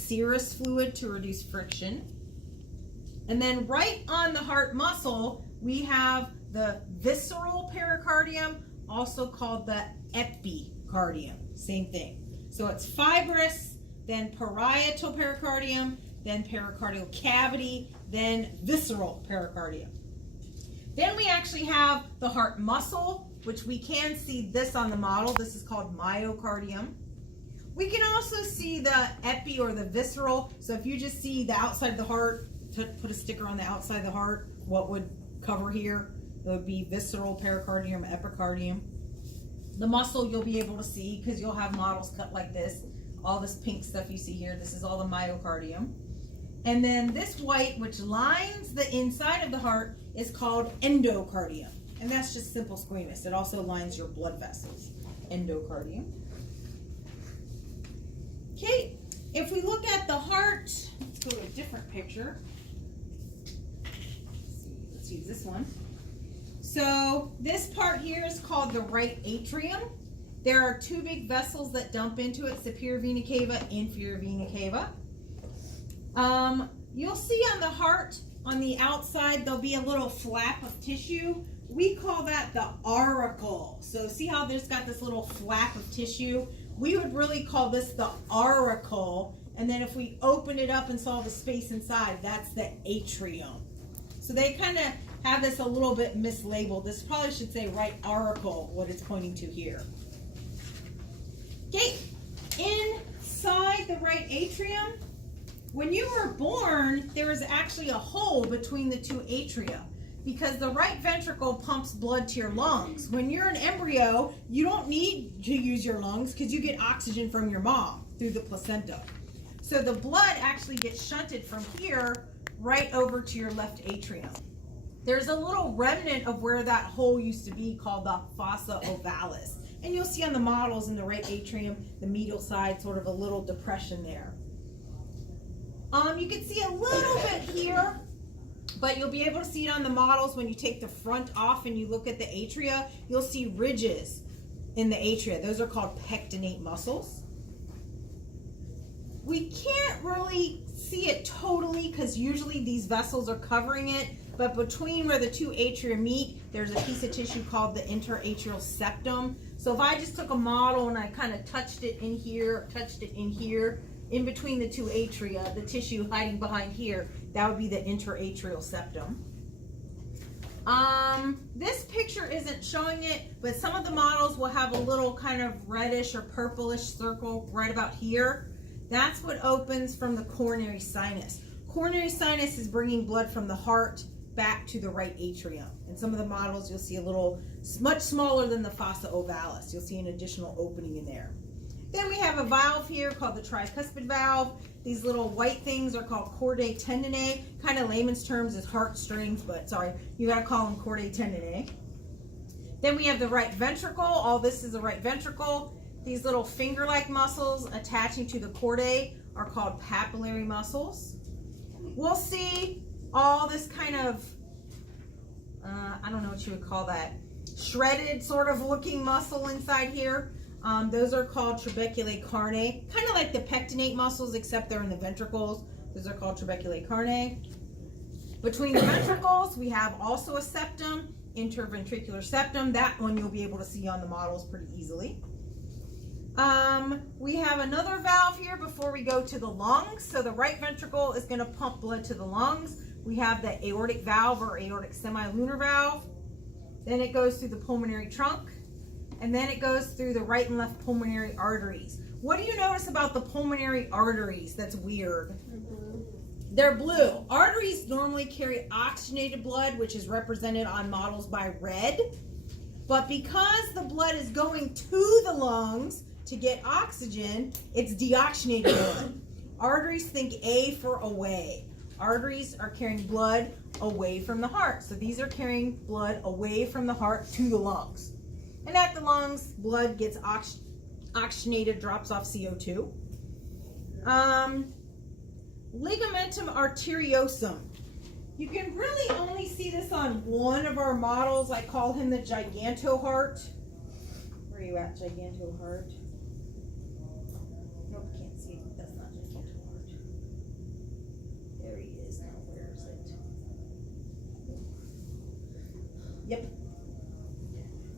serous fluid to reduce friction. And then right on the heart muscle, we have the visceral pericardium, also called the epicardium. Same thing. So it's fibrous, then parietal pericardium, then pericardial cavity, then visceral pericardium. Then we actually have the heart muscle, which we can see this on the model. This is called myocardium. We can also see the epi or the visceral. So if you just see the outside of the heart, put a sticker on the outside of the heart, what would cover here? It would be visceral pericardium, epicardium. The muscle you'll be able to see because you'll have models cut like this. All this pink stuff you see here, this is all the myocardium. And then this white, which lines the inside of the heart, is called endocardium. And that's just simple squamous. It also lines your blood vessels. Endocardium. Okay, if we look at the heart, let's go to a different picture. Let's use this one. So this part here is called the right atrium. There are two big vessels that dump into it, superior vena cava, inferior vena cava. You'll see on the heart, on the outside, there'll be a little flap of tissue. We call that the auricle. So see how there's got this little flap of tissue? We would really call this the auricle. And then if we open it up and saw the space inside, that's the atrium. So they kind of have this a little bit mislabeled. This probably should say right auricle, what it's pointing to here. Okay, inside the right atrium, when you were born, there was actually a hole between the two atria because the right ventricle pumps blood to your lungs. When you're an embryo, you don't need to use your lungs because you get oxygen from your mom through the placenta. So the blood actually gets shunted from here right over to your left atrium. There's a little remnant of where that hole used to be called the fossa ovalis. And you'll see on the models in the right atrium, the medial side, sort of a little depression there. You can see a little bit here, but you'll be able to see it on the models when you take the front off and you look at the atria. You'll see ridges in the atria. Those are called pectinate muscles. We can't really see it totally because usually these vessels are covering it, but between where the two atria meet, there's a piece of tissue called the interatrial septum. So if I just took a model and I kind of touched it in here, in between the two atria, the tissue hiding behind here, that would be the interatrial septum. This picture isn't showing it, but some of the models will have a little kind of reddish or purplish circle right about here. That's what opens from the coronary sinus. Coronary sinus is bringing blood from the heart back to the right atrium. In some of the models, you'll see a little, much smaller than the fossa ovalis. You'll see an additional opening in there. Then we have a valve here called the tricuspid valve. These little white things are called chordae tendineae. Kind of layman's terms is heartstrings, but sorry, you gotta call them chordae tendineae. Then we have the right ventricle. All this is the right ventricle. These little finger-like muscles attaching to the chordae are called papillary muscles. We'll see all this kind of, I don't know what you would call that, shredded sort of looking muscle inside here. Those are called trabeculae carnae, kind of like the pectinate muscles, except they're in the ventricles. Those are called trabeculae carnae. Between the ventricles, we have also a septum, interventricular septum. That one you'll be able to see on the models pretty easily. We have another valve here before we go to the lungs. So the right ventricle is going to pump blood to the lungs. We have the aortic valve or aortic semilunar valve. Then it goes through the pulmonary trunk. And then it goes through the right and left pulmonary arteries. What do you notice about the pulmonary arteries that's weird? They're blue. Arteries normally carry oxygenated blood, which is represented on models by red. But because the blood is going to the lungs to get oxygen, it's deoxygenated blood. Arteries, think A for away. Arteries are carrying blood away from the heart. So these are carrying blood away from the heart to the lungs. And at the lungs, blood gets oxygenated, drops off CO2. Ligamentum arteriosum. You can really only see this on one of our models. I call him the gigantoheart. Where are you at, gigantoheart? Nope, can't see it. That's not gigantoheart.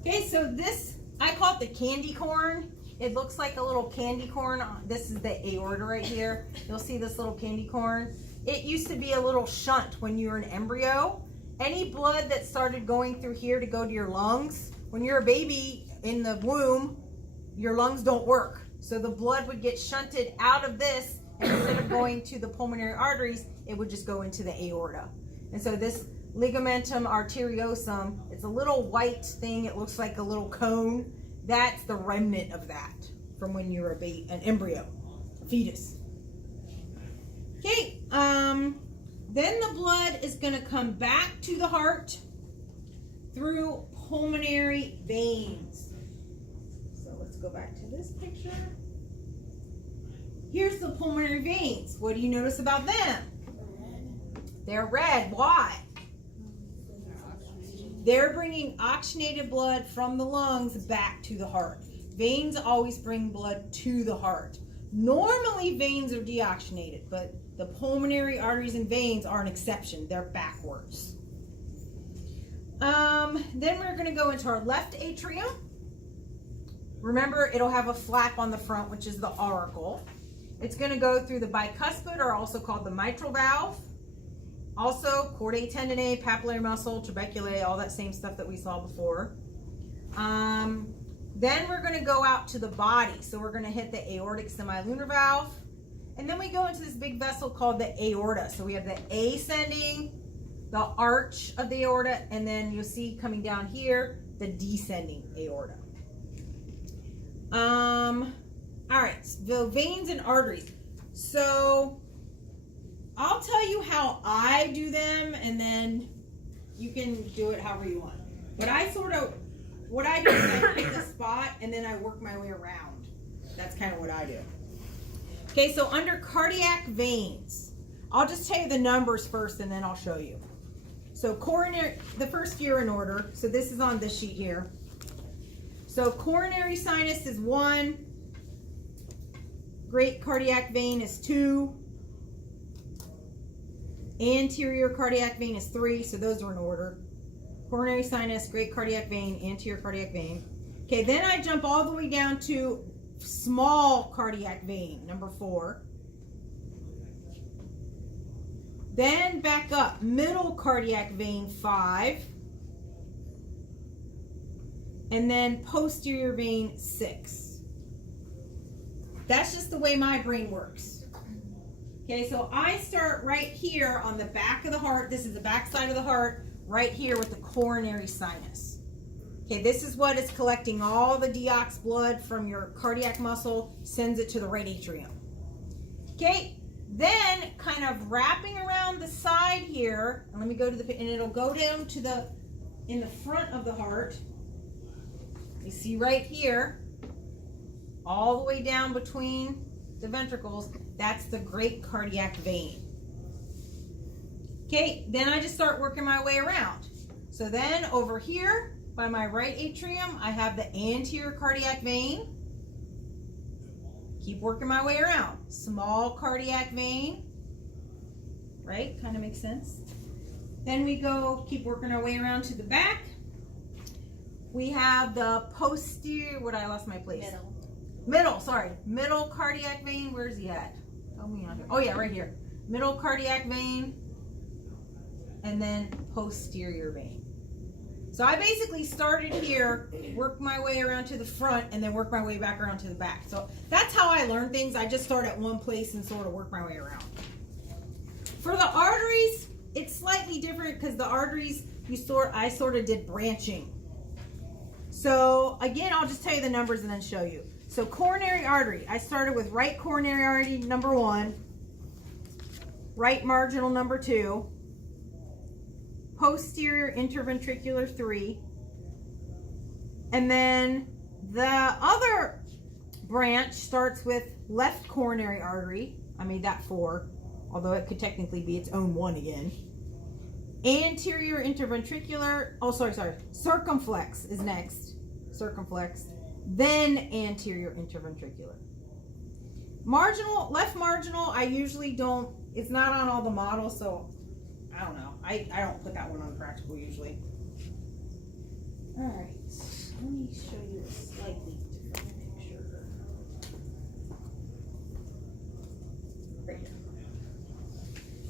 Okay, so this, I call it the candy corn. It looks like a little candy corn. This is the aorta right here. You'll see this little candy corn. It used to be a little shunt when you were an embryo. Any blood that started going through here to go to your lungs, when you're a baby in the womb, your lungs don't work. So the blood would get shunted out of this, and instead of going to the pulmonary arteries, it would just go into the aorta. And so this ligamentum arteriosum, it's a little white thing. It looks like a little cone. That's the remnant of that from when you were an embryo, a fetus. Okay, then the blood is going to come back to the heart through pulmonary veins. So let's go back to this picture. Here's the pulmonary veins. What do you notice about them? They're red. Why? They're bringing oxygenated blood from the lungs back to the heart. Veins always bring blood to the heart. Normally veins are deoxygenated, but the pulmonary arteries and veins are an exception. They're backwards. Then we're going to go into our left atrium. Remember, it'll have a flap on the front, which is the auricle. It's going to go through the bicuspid, or also called the mitral valve. Also, chordae tendineae, papillary muscle, trabeculae, all that same stuff that we saw before. Then we're going to go out to the body. So we're going to hit the aortic semilunar valve. And then we go into this big vessel called the aorta. So we have the ascending, the arch of the aorta, and then you'll see coming down here, the descending aorta. All right, the veins and arteries. So I'll tell you how I do them, and then you can do it however you want. But what I do is I pick a spot and then I work my way around. That's kind of what I do. Okay, so under cardiac veins, I'll just tell you the numbers first and then I'll show you. So coronary, the first few are in order. So this is on this sheet here. So coronary sinus is 1. Great cardiac vein is 2. Anterior cardiac vein is 3. So those are in order. Coronary sinus, great cardiac vein, anterior cardiac vein. Okay, then I jump all the way down to small cardiac vein, number 4. Then back up, middle cardiac vein, 5. And then posterior vein, 6. That's just the way my brain works. Okay, so I start right here on the back of the heart. This is the back side of the heart, right here with the coronary sinus. Okay, this is what is collecting all the deox blood from your cardiac muscle, sends it to the right atrium. Okay, then kind of wrapping around the side here, and let me go to and it'll go down to in the front of the heart. You see right here, all the way down between the ventricles, that's the great cardiac vein. Okay, then I just start working my way around. So then over here by my right atrium, I have the anterior cardiac vein. Keep working my way around. Small cardiac vein, right? Kind of makes sense. Then we keep working our way around to the back. We have the posterior, I lost my place. Middle cardiac vein. Where's he at? Tell me on here. Oh yeah, right here. Middle cardiac vein, and then posterior vein. So I basically started here, worked my way around to the front, and then worked my way back around to the back. So that's how I learn things. I just start at one place and sort of work my way around. For the arteries, it's slightly different because the arteries, I sort of did branching. So again, I'll just tell you the numbers and then show you. So coronary artery, I started with right coronary artery number 1, right marginal number 2, posterior interventricular 3, and then the other branch starts with left coronary artery. I made that 4, although it could technically be its own 1 again. Anterior interventricular, circumflex is next. Circumflex, then anterior interventricular. Marginal, left marginal, I usually don't, it's not on all the models, so I don't know. I don't put that one on practical usually. All right. let me show you a slightly different picture. Right here.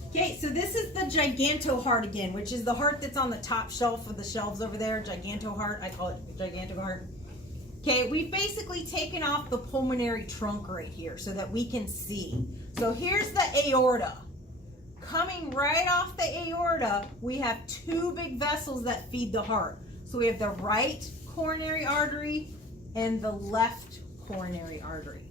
Okay, so this is the Giganto heart again, which is the heart that's on the top shelf of the shelves over there. Giganto heart, I call it Giganto heart. Okay, we've basically taken off the pulmonary trunk right here so that we can see. So here's the aorta. Coming right off the aorta, we have two big vessels that feed the heart. So we have the right coronary artery and the left coronary artery.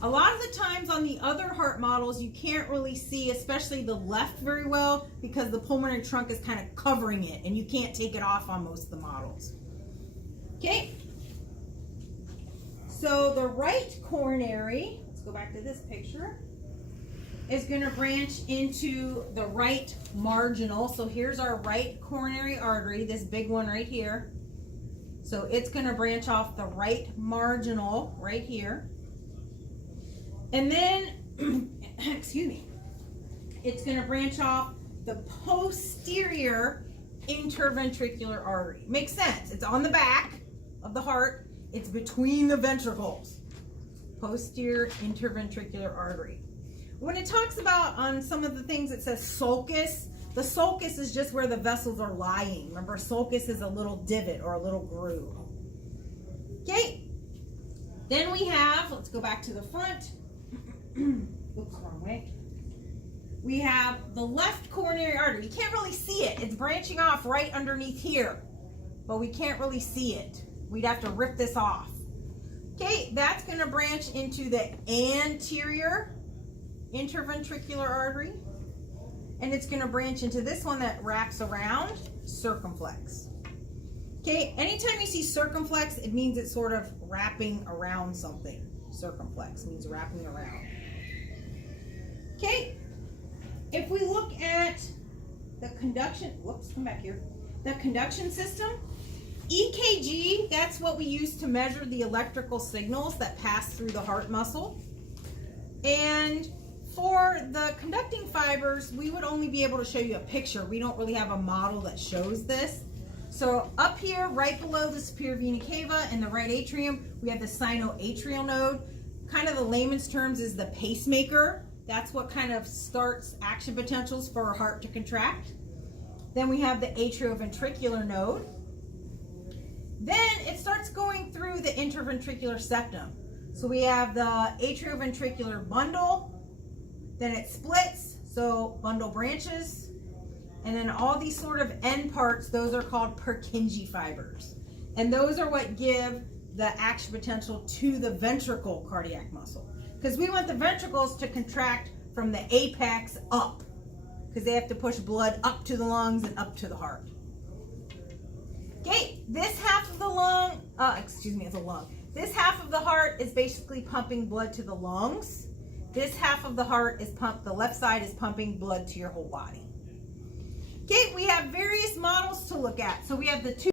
A lot of the times on the other heart models, you can't really see, especially the left, very well because the pulmonary trunk is kind of covering it and you can't take it off on most of the models. Okay, so the right coronary, let's go back to this picture, is going to branch into the right marginal. So here's our right coronary artery, this big one right here. So it's going to branch off the right marginal right here. And then, excuse me, it's going to branch off the posterior interventricular artery. Makes sense. It's on the back of the heart. It's between the ventricles. Posterior interventricular artery. When it talks about on some of the things it says sulcus, the sulcus is just where the vessels are lying. Remember, sulcus is a little divot or a little groove. Okay, then we have, let's go back to the front. Oops, wrong way. We have the left coronary artery. You can't really see it. It's branching off right underneath here, but we can't really see it. We'd have to rip this off. Okay, that's going to branch into the anterior interventricular artery, and it's going to branch into this one that wraps around, circumflex. Okay, anytime you see circumflex, it means it's sort of wrapping around something. Circumflex means wrapping around. Okay, if we look at the conduction, whoops, come back here, the conduction system, EKG, that's what we use to measure the electrical signals that pass through the heart muscle. And for the conducting fibers, we would only be able to show you a picture. We don't really have a model that shows this. So up here, right below the superior vena cava and the right atrium, we have the sinoatrial node. Kind of the layman's terms is the pacemaker. That's what kind of starts action potentials for our heart to contract. Then we have the atrioventricular node. Then it starts going through the interventricular septum. So we have the atrioventricular bundle, then it splits, so bundle branches, and then all these sort of end parts, those are called Purkinje fibers. And those are what give the action potential to the ventricle cardiac muscle. Because we want the ventricles to contract from the apex up, because they have to push blood up to the lungs and up to the heart. Okay, this half of the lung, it's a lung. This half of the heart is basically pumping blood to the lungs. This half of the heart is the left side is pumping blood to your whole body. Okay, we have various models to look at. So we have the two